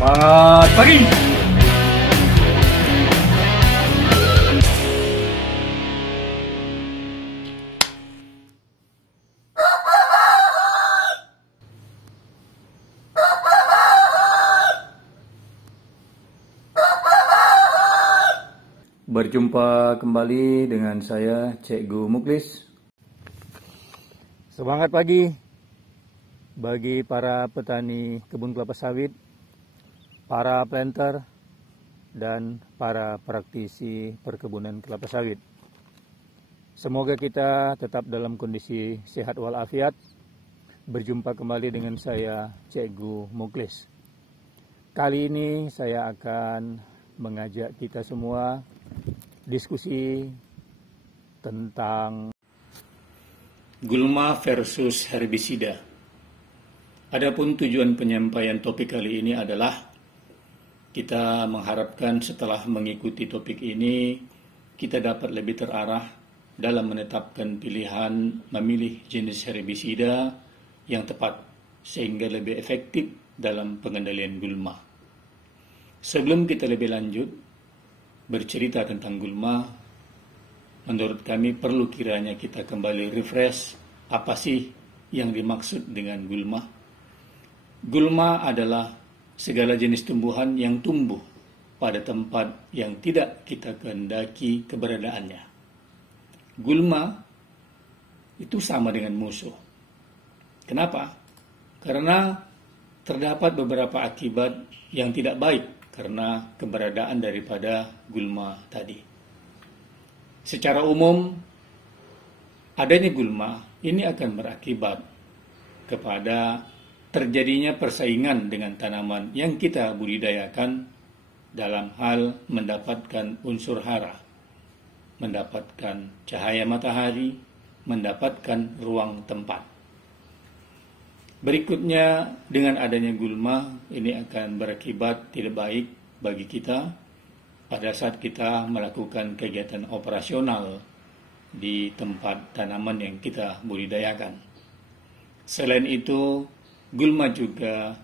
Semangat pagi! Berjumpa kembali dengan saya, Cikgu Muklis. Semangat pagi bagi para petani kebun kelapa sawit, para planter, dan para praktisi perkebunan kelapa sawit. Semoga kita tetap dalam kondisi sehat walafiat. Berjumpa kembali dengan saya, Cikgu Muklis. Kali ini saya akan mengajak kita semua diskusi tentang gulma versus herbisida. Adapun tujuan penyampaian topik kali ini adalah kita mengharapkan setelah mengikuti topik ini kita dapat lebih terarah dalam menetapkan pilihan memilih jenis herbisida yang tepat sehingga lebih efektif dalam pengendalian gulma. Sebelum kita lebih lanjut bercerita tentang gulma, menurut kami perlu kiranya kita kembali refresh apa sih yang dimaksud dengan gulma. Gulma adalah segala jenis tumbuhan yang tumbuh pada tempat yang tidak kita kehendaki keberadaannya. Gulma itu sama dengan musuh. Kenapa? Karena terdapat beberapa akibat yang tidak baik karena keberadaan daripada gulma tadi. Secara umum, adanya gulma ini akan berakibat kepada terjadinya persaingan dengan tanaman yang kita budidayakan dalam hal mendapatkan unsur hara, mendapatkan cahaya matahari, mendapatkan ruang tempat. Berikutnya, dengan adanya gulma, ini akan berakibat tidak baik bagi kita pada saat kita melakukan kegiatan operasional di tempat tanaman yang kita budidayakan. Selain itu, gulma juga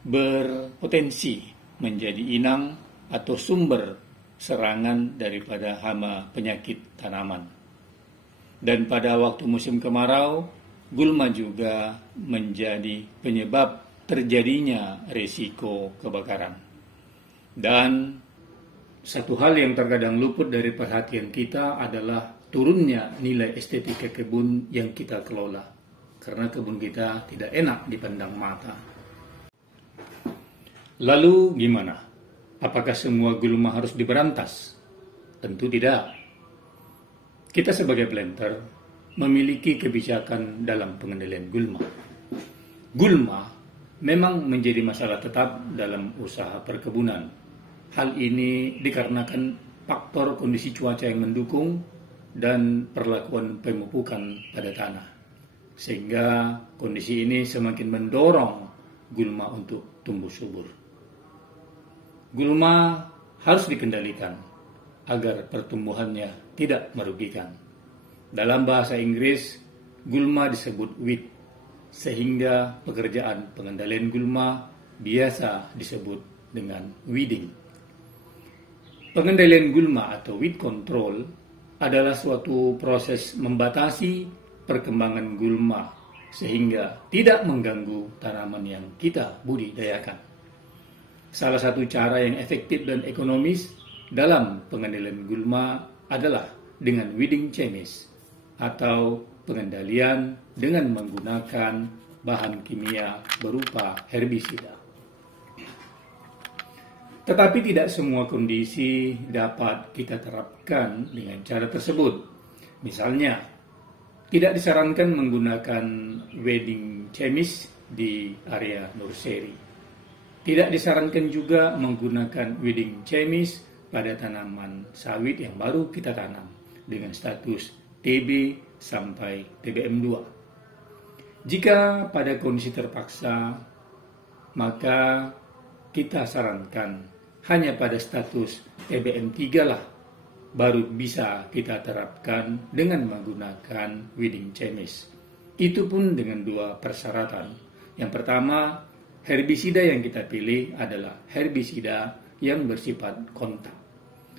berpotensi menjadi inang atau sumber serangan daripada hama penyakit tanaman. Dan pada waktu musim kemarau, gulma juga menjadi penyebab terjadinya risiko kebakaran. Dan satu hal yang terkadang luput dari perhatian kita adalah turunnya nilai estetika kebun yang kita kelola. Karena kebun kita tidak enak dipandang mata. Lalu gimana? Apakah semua gulma harus diberantas? Tentu tidak. Kita sebagai planter memiliki kebijakan dalam pengendalian gulma. Gulma memang menjadi masalah tetap dalam usaha perkebunan. Hal ini dikarenakan faktor kondisi cuaca yang mendukung dan perlakuan pemupukan pada tanah. Sehingga kondisi ini semakin mendorong gulma untuk tumbuh subur. Gulma harus dikendalikan agar pertumbuhannya tidak merugikan. Dalam bahasa Inggris, gulma disebut weed, sehingga pekerjaan pengendalian gulma biasa disebut dengan weeding. Pengendalian gulma atau weed control adalah suatu proses membatasi perkembangan gulma sehingga tidak mengganggu tanaman yang kita budidayakan. Salah satu cara yang efektif dan ekonomis dalam pengendalian gulma adalah dengan weeding chemis atau pengendalian dengan menggunakan bahan kimia berupa herbisida. Tetapi tidak semua kondisi dapat kita terapkan dengan cara tersebut. Misalnya, tidak disarankan menggunakan weeding chemis di area nursery. Tidak disarankan juga menggunakan weeding chemis pada tanaman sawit yang baru kita tanam dengan status TB sampai TBM2. Jika pada kondisi terpaksa, maka kita sarankan hanya pada status TBM3 lah baru bisa kita terapkan dengan menggunakan weeding chemis. Itu pun dengan dua persyaratan. Yang pertama, herbisida yang kita pilih adalah herbisida yang bersifat kontak.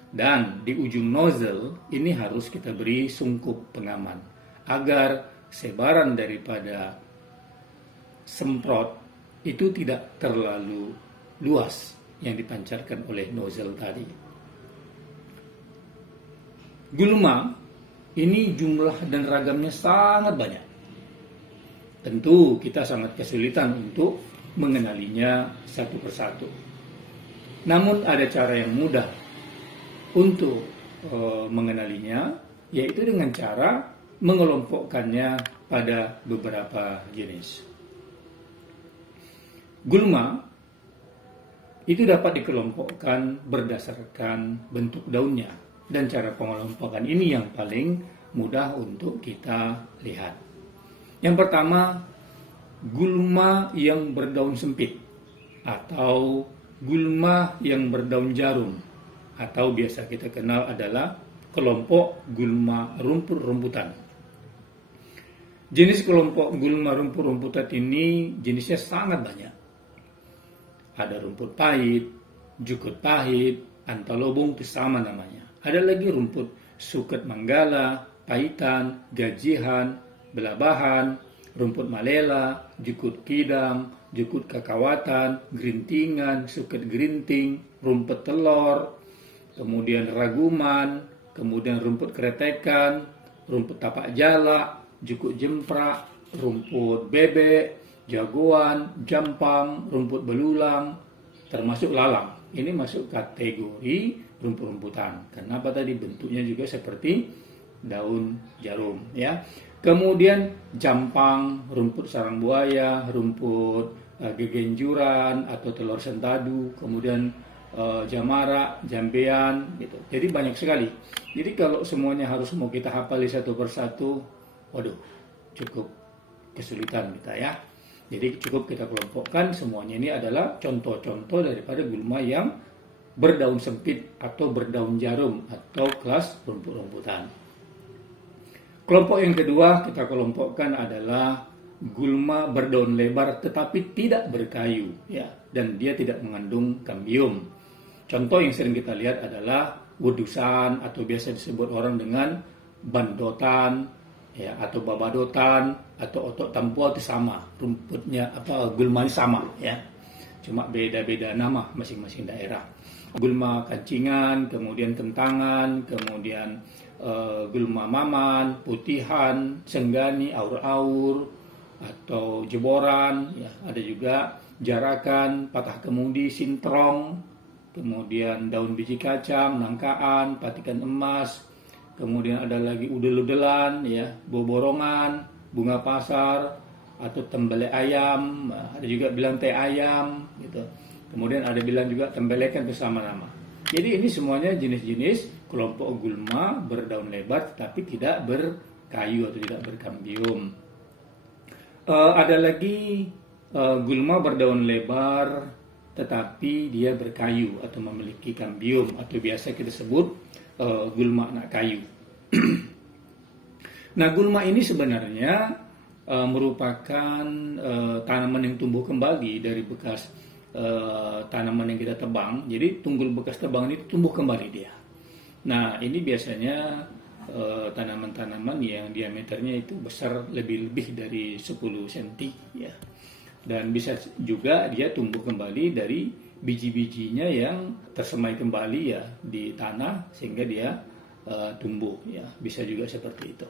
Dan di ujung nozzle ini harus kita beri sungkup pengaman agar sebaran daripada semprot itu tidak terlalu luas yang dipancarkan oleh nozzle tadi. Gulma ini jumlah dan ragamnya sangat banyak. Tentu kita sangat kesulitan untuk mengenalinya satu persatu. Namun ada cara yang mudah untuk mengenalinya, yaitu dengan cara mengelompokkannya pada beberapa jenis. Gulma itu dapat dikelompokkan berdasarkan bentuk daunnya, dan cara pengelompokan ini yang paling mudah untuk kita lihat. Yang pertama, gulma yang berdaun sempit atau gulma yang berdaun jarum, atau biasa kita kenal adalah kelompok gulma rumput-rumputan. Jenis kelompok gulma rumput-rumputan ini jenisnya sangat banyak. Ada rumput pahit, jukut pahit, antalobung itu sama namanya. Ada lagi rumput suket manggala, pahitan, gajihan, belabahan, rumput malela, jukut kidang, jukut kakawatan, gerintingan, suket gerinting, rumput telur, kemudian raguman, kemudian rumput kretekan, rumput tapak jala, jukut jemprak, rumput bebek, jagoan, jampang, rumput belulang, termasuk lalang. Ini masuk kategori rumput-rumputan. Kenapa tadi bentuknya juga seperti daun jarum, ya. Kemudian jampang, rumput sarang buaya, rumput gegenjuran atau telur sentadu, kemudian jamara, jambean, gitu. Jadi banyak sekali. Jadi kalau semuanya harus mau kita hafali satu persatu, waduh, cukup kesulitan kita, ya. Jadi cukup kita kelompokkan semuanya ini adalah contoh-contoh daripada gulma yang berdaun sempit atau berdaun jarum atau kelas rumput-rumputan. Kelompok yang kedua kita kelompokkan adalah gulma berdaun lebar tetapi tidak berkayu, ya, dan dia tidak mengandung kambium. Contoh yang sering kita lihat adalah wedusan atau biasa disebut orang dengan bandotan, ya, atau babadotan atau otok tampuau itu sama, rumputnya gulmanya sama, ya. Cuma beda-beda nama masing-masing daerah. Gulma kancingan, kemudian kentangan, kemudian gulma maman, putihan, senggani, aur-aur atau jeboran, ya. Ada juga jarakan, patah kemudi, sintrong, kemudian daun biji kacang, nangkaan, patikan emas, kemudian ada lagi udel-udelan, ya, boborongan, bunga pasar atau tembelek ayam, ada juga bilang teh ayam, gitu. Kemudian ada bilang juga tembelekan bersama nama. Jadi ini semuanya jenis-jenis kelompok gulma berdaun lebar tapi tidak berkayu atau tidak berkambium. Ada lagi gulma berdaun lebar tetapi dia berkayu atau memiliki kambium atau biasa kita sebut gulma anak kayu. Nah, gulma ini sebenarnya merupakan tanaman yang tumbuh kembali dari bekas tanaman yang kita tebang. Jadi tunggul bekas tebang ini tumbuh kembali dia. Nah, ini biasanya tanaman-tanaman yang diameternya itu besar lebih dari 10 cm, ya. Dan bisa juga dia tumbuh kembali dari biji-bijinya yang tersemai kembali, ya, di tanah sehingga dia tumbuh, ya. Bisa juga seperti itu.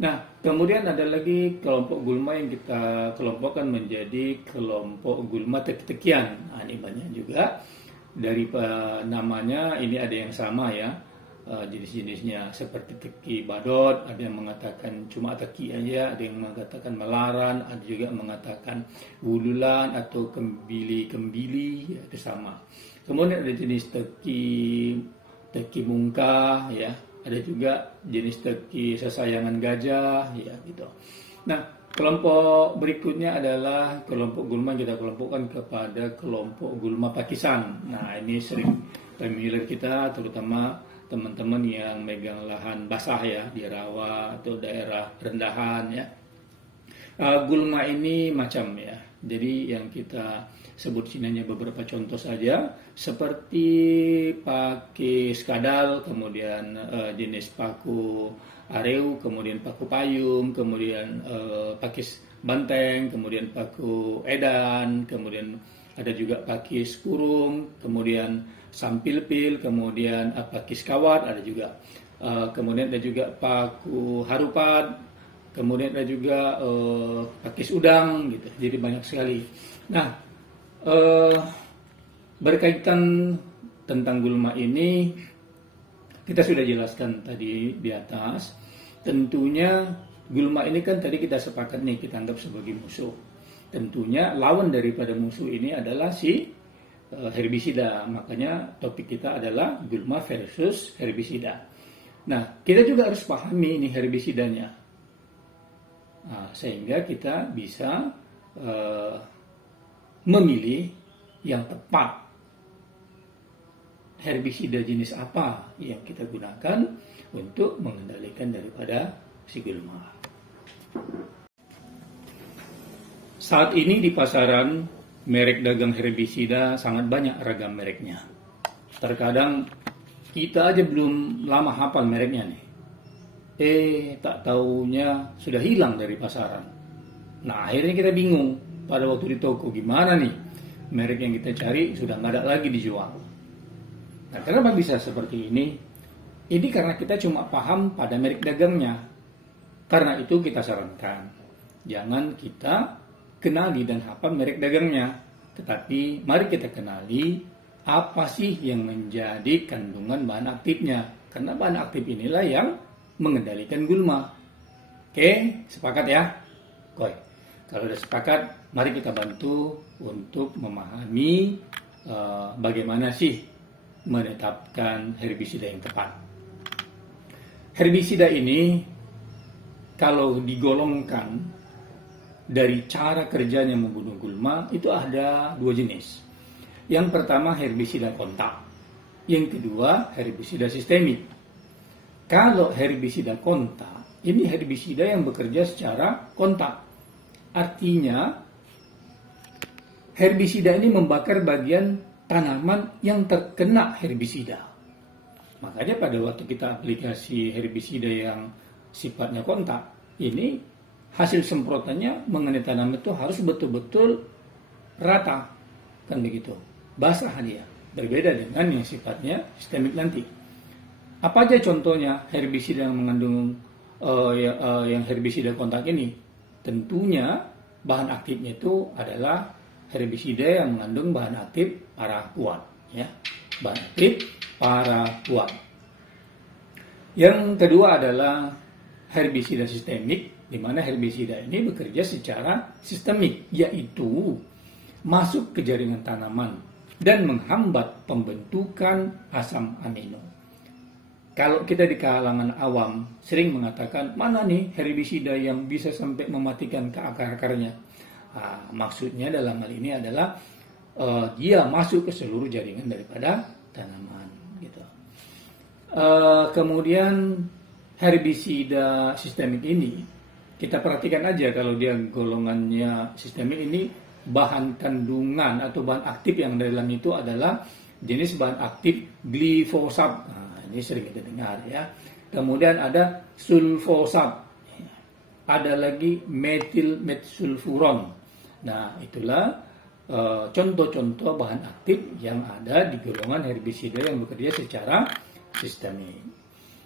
Nah, kemudian ada lagi kelompok gulma yang kita kelompokkan menjadi kelompok gulma teki-tekian. Nah, ini banyak juga dari namanya ini ada yang sama, ya, jenis-jenisnya seperti teki badot, ada yang mengatakan cuma teki aja, ada yang mengatakan melaran, ada juga mengatakan wululan atau kembili, ya, itu sama. Kemudian ada jenis teki mungkah, ya. Ada juga jenis teki sesayangan gajah, ya, gitu. Nah, kelompok berikutnya adalah kelompok gulma yang kita kelompokkan kepada kelompok gulma pakisan. Nah, ini sering familiar kita, terutama teman-teman yang megang lahan basah, ya, di rawa atau daerah rendahan, ya. Gulma ini macam, ya. Jadi yang kita sebut sini hanya beberapa contoh saja, seperti pakai skadal, kemudian jenis paku areu, kemudian paku payung, kemudian pakis banteng, kemudian paku edan, kemudian ada juga pakis kurung, kemudian sampilpil, kemudian pakis kawat ada juga. Kemudian ada juga paku harupat, kemudian ada juga pakis udang gitu. Jadi banyak sekali. Nah, berkaitan tentang gulma ini kita sudah jelaskan tadi di atas. Tentunya gulma ini kan tadi kita sepakat nih, kita anggap sebagai musuh. Tentunya lawan daripada musuh ini adalah si herbisida. Makanya topik kita adalah gulma versus herbisida. Nah, kita juga harus pahami ini herbisidanya. Nah, sehingga kita bisa memilih yang tepat. Herbisida jenis apa yang kita gunakan untuk mengendalikan daripada si gulma. Saat ini di pasaran merek dagang herbisida sangat banyak ragam mereknya. Terkadang kita aja belum lama hafal mereknya nih. Tak taunya sudah hilang dari pasaran. Nah, akhirnya kita bingung pada waktu di toko, gimana nih merek yang kita cari sudah nggak ada lagi dijual. Nah, kenapa bisa seperti ini? Ini karena kita cuma paham pada merek dagangnya. Karena itu kita sarankan, jangan kita kenali dan hafal merek dagangnya, tetapi mari kita kenali apa sih yang menjadi kandungan bahan aktifnya. Karena bahan aktif inilah yang mengendalikan gulma. Oke, sepakat ya? Oke, kalau sudah sepakat, mari kita bantu untuk memahami bagaimana sih menetapkan herbisida yang tepat. Herbisida ini kalau digolongkan dari cara kerjanya membunuh gulma itu ada dua jenis. Yang pertama herbisida kontak, yang kedua herbisida sistemik. Kalau herbisida kontak, ini herbisida yang bekerja secara kontak. Artinya, herbisida ini membakar bagian tanaman yang terkena herbisida. Makanya pada waktu kita aplikasi herbisida yang sifatnya kontak, ini hasil semprotannya mengenai tanaman itu harus betul-betul rata. Kan begitu. Basah dia. Berbeda dengan yang sifatnya sistemik nanti. Apa aja contohnya herbisida yang mengandung yang herbisida kontak ini? Tentunya bahan aktifnya itu adalah herbisida yang mengandung bahan aktif paraquat, ya. Bahan aktif paraquat. Yang kedua adalah herbisida sistemik, di mana herbisida ini bekerja secara sistemik, yaitu masuk ke jaringan tanaman dan menghambat pembentukan asam amino. Kalau kita di kalangan awam sering mengatakan, mana nih herbisida yang bisa sampai mematikan ke akar-akarnya? Nah, maksudnya dalam hal ini adalah dia masuk ke seluruh jaringan daripada tanaman. Gitu. Kemudian herbisida sistemik ini, kita perhatikan aja kalau dia golongannya sistemik ini, bahan kandungan atau bahan aktif yang dalam itu adalah jenis bahan aktif glifosat. Ini sering kita dengar ya. Kemudian ada sulfosat. Ada lagi metilmetsulfuron. Nah, itulah contoh-contoh bahan aktif yang ada di golongan herbisida yang bekerja secara sistemik.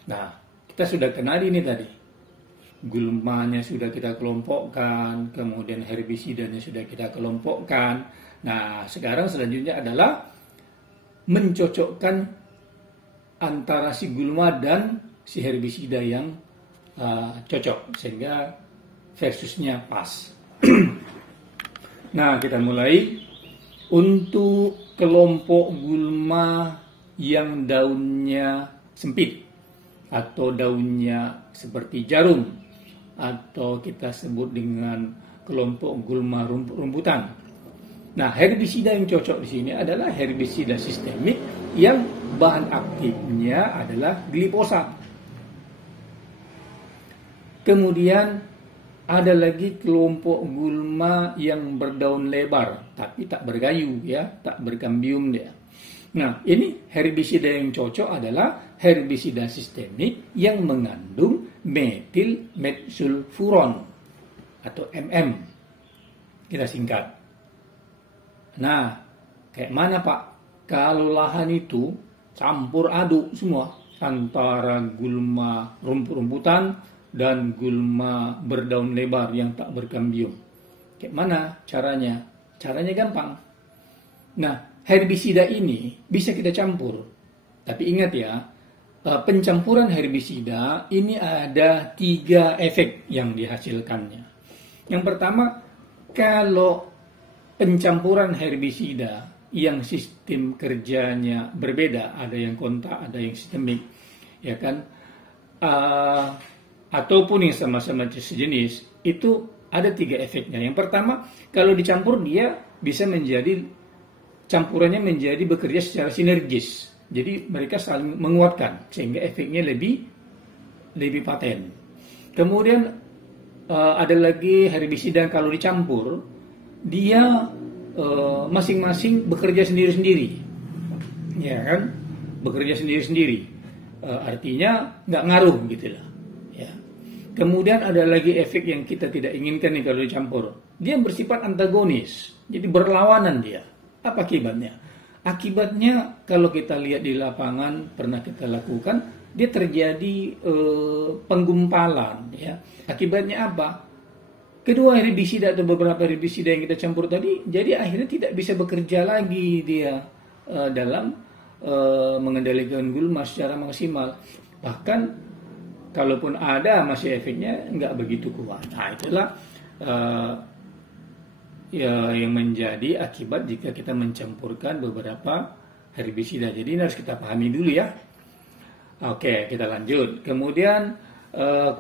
Nah, kita sudah kenal ini tadi. Gulmanya sudah kita kelompokkan, kemudian herbisidanya sudah kita kelompokkan. Nah, sekarang selanjutnya adalah mencocokkan antara si gulma dan si herbisida yang cocok sehingga versusnya pas. Nah, kita mulai untuk kelompok gulma yang daunnya sempit atau daunnya seperti jarum atau kita sebut dengan kelompok gulma rumputan. Nah, herbisida yang cocok di sini adalah herbisida sistemik yang bahan aktifnya adalah glifosat. Kemudian ada lagi kelompok gulma yang berdaun lebar tapi tak berkayu ya, tak berkambium dia. Nah, ini herbisida yang cocok adalah herbisida sistemik yang mengandung metil metsulfuron atau MM kita singkat. Nah, kayak mana Pak? Kalau lahan itu campur aduk semua antara gulma rumput-rumputan dan gulma berdaun lebar yang tak berkambium. Kayak mana caranya? Caranya gampang. Nah, herbisida ini bisa kita campur. Tapi ingat ya, pencampuran herbisida ini ada 3 efek yang dihasilkannya. Yang pertama, kalau pencampuran herbisida yang sistem kerjanya berbeda, ada yang kontak, ada yang sistemik, ya kan, ataupun yang sama-sama sejenis, itu ada 3 efeknya. Yang pertama, kalau dicampur dia bisa menjadi, campurannya menjadi bekerja secara sinergis. Jadi mereka saling menguatkan sehingga efeknya lebih paten. Kemudian ada lagi herbisida kalau dicampur dia masing-masing bekerja sendiri-sendiri, ya kan, bekerja sendiri-sendiri, artinya nggak ngaruh gitu lah. Ya. Kemudian ada lagi efek yang kita tidak inginkan nih kalau dicampur, dia bersifat antagonis, jadi berlawanan dia. Apa akibatnya? Akibatnya kalau kita lihat di lapangan pernah kita lakukan, dia terjadi penggumpalan. Ya. Akibatnya apa? Kedua herbisida atau beberapa herbisida yang kita campur tadi, jadi akhirnya tidak bisa bekerja lagi dia dalam mengendalikan gulma secara maksimal. Bahkan kalaupun ada masih efeknya nggak begitu kuat. Nah itulah ya, yang menjadi akibat jika kita mencampurkan beberapa herbisida. Jadi ini harus kita pahami dulu ya. Oke, kita lanjut. Kemudian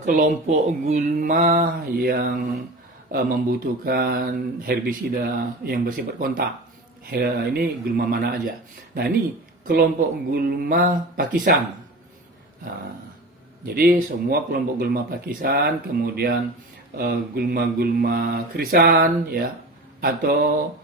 kelompok gulma yang membutuhkan herbisida yang bersifat kontak. Ini gulma mana aja? Nah ini kelompok gulma pakisan. Jadi semua kelompok gulma pakisan, kemudian gulma-gulma krisan, ya, atau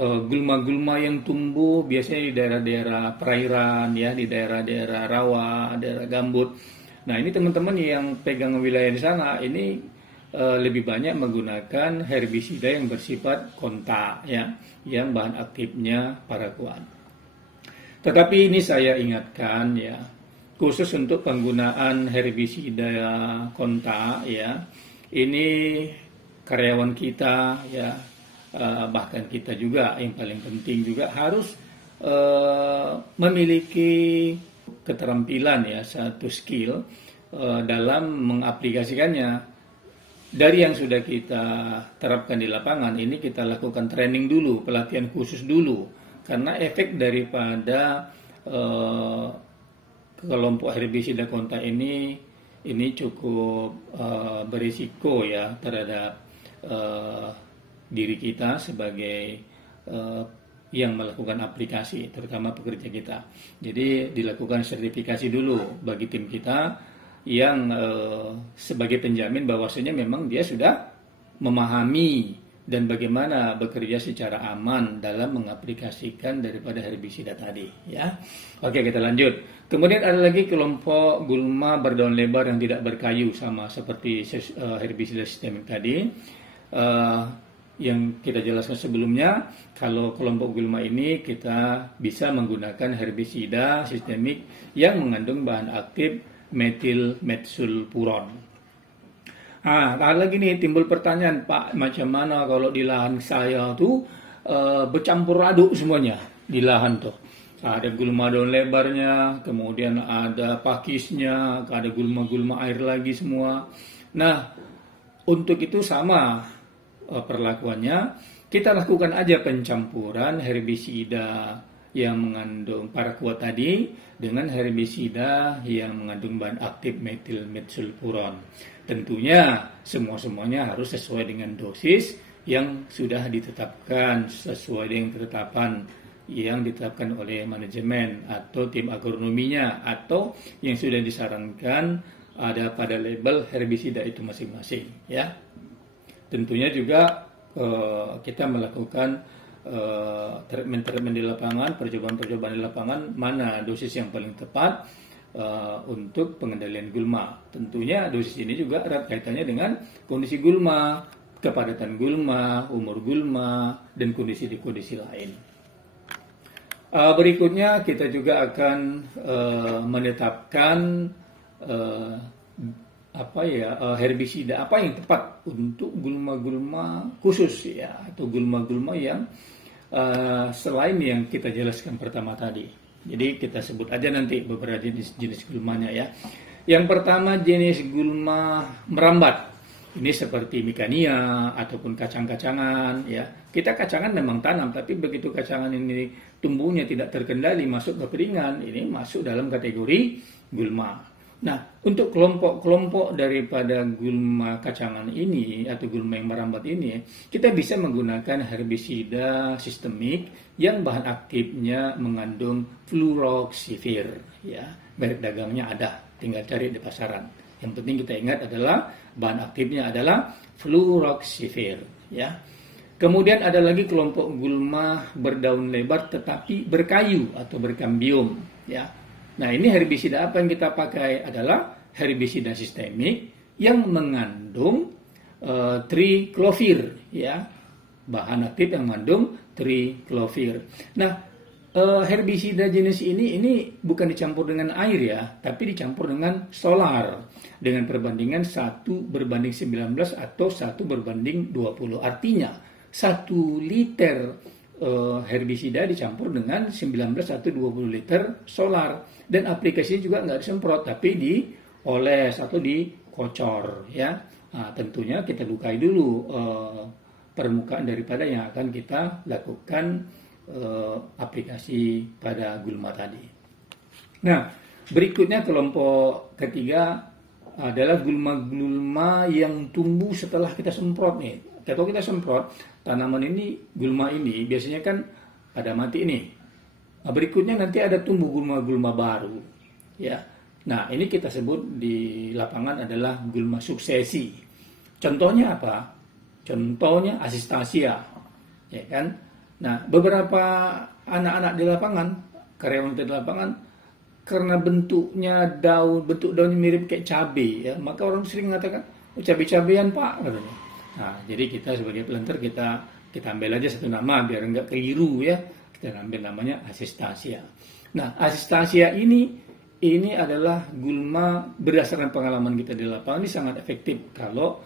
gulma-gulma yang tumbuh biasanya di daerah-daerah perairan, ya, di daerah-daerah rawa, daerah gambut. Nah ini teman-teman yang pegang wilayah di sana ini lebih banyak menggunakan herbisida yang bersifat kontak, ya, yang bahan aktifnya paraquat. Tetapi ini saya ingatkan ya, khusus untuk penggunaan herbisida kontak ya, ini karyawan kita ya, bahkan kita juga yang paling penting juga harus memiliki keterampilan ya, satu skill dalam mengaplikasikannya. Dari yang sudah kita terapkan di lapangan ini kita lakukan training dulu, pelatihan khusus dulu, karena efek daripada kelompok herbisida kontak ini cukup berisiko ya terhadap diri kita sebagai yang melakukan aplikasi, terutama pekerja kita. Jadi dilakukan sertifikasi dulu bagi tim kita yang sebagai penjamin bahwasanya memang dia sudah memahami dan bagaimana bekerja secara aman dalam mengaplikasikan daripada herbisida tadi ya. Oke, kita lanjut. Kemudian ada lagi kelompok gulma berdaun lebar yang tidak berkayu, sama seperti herbisida sistemik tadi yang kita jelaskan sebelumnya. Kalau kelompok gulma ini kita bisa menggunakan herbisida sistemik yang mengandung bahan aktif metil metsulfuron. Ada lagi nih timbul pertanyaan, Pak, macam mana kalau di lahan saya tuh bercampur aduk semuanya di lahan tuh. Ada gulma daun lebarnya, kemudian ada pakisnya, ada gulma-gulma air lagi semua. Nah, untuk itu sama perlakuannya, kita lakukan aja pencampuran herbisida yang mengandung paraquat tadi dengan herbisida yang mengandung bahan aktif metil metsulfuron. Tentunya semuanya harus sesuai dengan dosis yang sudah ditetapkan, sesuai dengan ketetapan yang ditetapkan oleh manajemen atau tim agronominya, atau yang sudah disarankan ada pada label herbisida itu masing-masing ya. tentunya juga kita melakukan treatment di lapangan, percobaan di lapangan, mana dosis yang paling tepat untuk pengendalian gulma. Tentunya dosis ini juga erat kaitannya dengan kondisi gulma, kepadatan gulma, umur gulma, dan kondisi lain. Berikutnya kita juga akan menetapkan herbisida apa yang tepat untuk gulma-gulma khusus ya, atau gulma-gulma yang selain yang kita jelaskan pertama tadi. Jadi kita sebut aja nanti beberapa jenis gulmanya ya. Yang pertama jenis gulma merambat. Ini seperti mikania ataupun kacang-kacangan ya. Kita kacangan memang tanam, tapi begitu kacangan ini tumbuhnya tidak terkendali masuk ke piringan, ini masuk dalam kategori gulma. Nah, untuk kelompok-kelompok daripada gulma kacangan ini atau gulma yang merambat ini, kita bisa menggunakan herbisida sistemik yang bahan aktifnya mengandung fluroxifir. Ya, merek dagangnya ada, tinggal cari di pasaran. Yang penting kita ingat adalah bahan aktifnya adalah fluroxifir. Ya. Kemudian ada lagi kelompok gulma berdaun lebar tetapi berkayu atau berkambium. Ya. Nah, ini herbisida apa yang kita pakai adalah herbisida sistemik yang mengandung triclovir, ya, bahan aktif yang mengandung triclovir. Nah, herbisida jenis ini bukan dicampur dengan air ya, tapi dicampur dengan solar dengan perbandingan 1:19 atau 1:20. Artinya 1 liter herbisida dicampur dengan 19 atau 20 liter solar. Dan aplikasinya juga nggak disemprot, tapi dioles atau dikocor ya. Nah, tentunya kita lukai dulu permukaan daripada yang akan kita lakukan aplikasi pada gulma tadi. Nah, berikutnya kelompok ketiga adalah gulma-gulma yang tumbuh setelah kita semprot nih. Kalau kita semprot tanaman ini, gulma ini biasanya kan pada mati nih. Nah, berikutnya nanti ada tumbuh gulma-gulma baru. Ya. Nah, ini kita sebut di lapangan adalah gulma suksesi. Contohnya apa? Contohnya asistasia. Ya kan? Nah, beberapa anak-anak di lapangan, karyawan di lapangan, karena bentuk daunnya mirip kayak cabai, ya, maka orang sering mengatakan, oh, cabai-cabean Pak, katanya. Nah, jadi kita sebagai planter kita ambil aja satu nama biar enggak keliru ya. Kita ambil namanya asistasia. Nah, asistasia ini adalah gulma berdasarkan pengalaman kita di lapangan ini sangat efektif kalau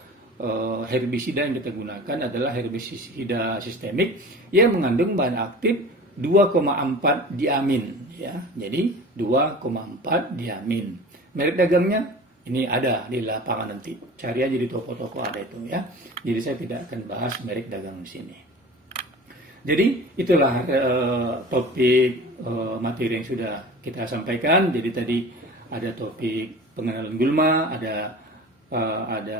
herbisida yang kita gunakan adalah herbisida sistemik yang mengandung bahan aktif 2,4 diamin ya. Jadi 2,4 diamin. Merek dagangnya ini ada di lapangan nanti. Cari aja di toko-toko ada itu ya. Jadi saya tidak akan bahas merek dagang di sini. Jadi itulah topik materi yang sudah kita sampaikan. Jadi tadi ada topik pengenalan gulma, ada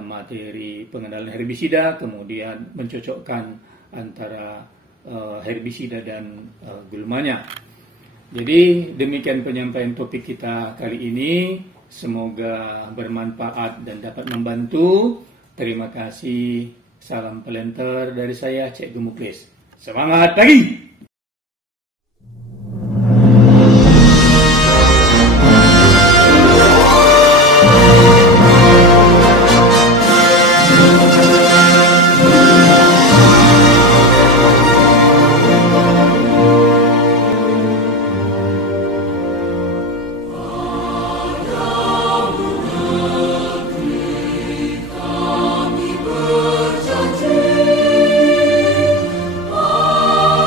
materi pengenalan herbisida, kemudian mencocokkan antara herbisida dan gulmanya. Jadi demikian penyampaian topik kita kali ini. Semoga bermanfaat dan dapat membantu. Terima kasih. Salam pelenter dari saya, Cik Gemuklis. Semangat lagi!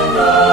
Ada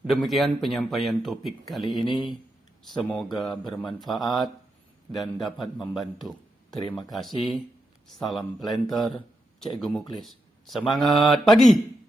Demikian penyampaian topik kali ini, semoga bermanfaat dan dapat membantu. Terima kasih, salam planter, Cikgu Muklis. Semangat pagi!